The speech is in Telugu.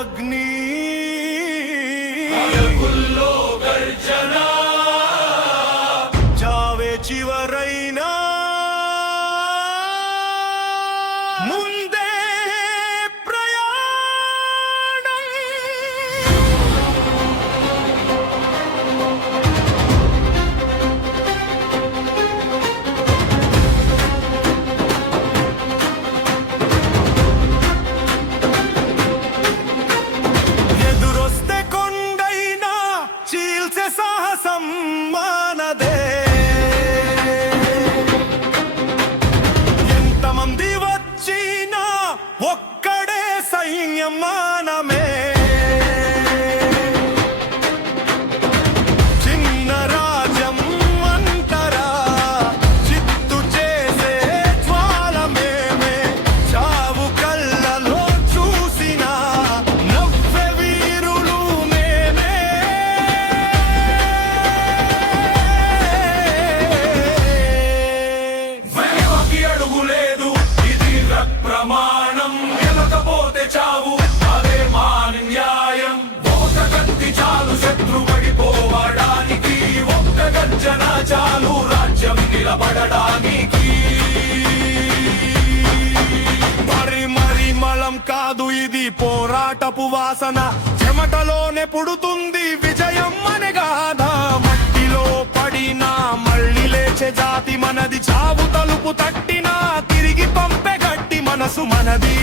అగ్ని గర్జన చావే చివరైనా ముందే ప్రయాణం. ఎదురొస్తే కొండైనా చీల్చే సాహసం మానదే. ఎంతమంది వచ్చినా ఒక్కడే సైన్యం మానమే. చిన్న రాజ్యం అంతరా చిత్తు చేసే జ్వాల మేమే. చావు కళ్ళలో చూసిన నవ్వే వీరులు మేమే. వెనక్కి అడుగు లేదు, ఇది ప్రమాణం. గెలకపోతే చావు, అదే మా న్యాయం. మోత కత్తి చాలు శత్రు పడిపోవడానికి, ఒక్క గర్జన చాలు రాజ్యం నిలబడడానికి. మలం కాదు ఇది పోరాటపు వాసన. చెమటలోనే పుడుతుంది విజయం అనే గాథ. మట్టిలో పడినా మళ్ళీ లేచే జాతి మనది. చావు తలుపు తట్టినా తిరిగి పంపే గట్టి మనసు మనది.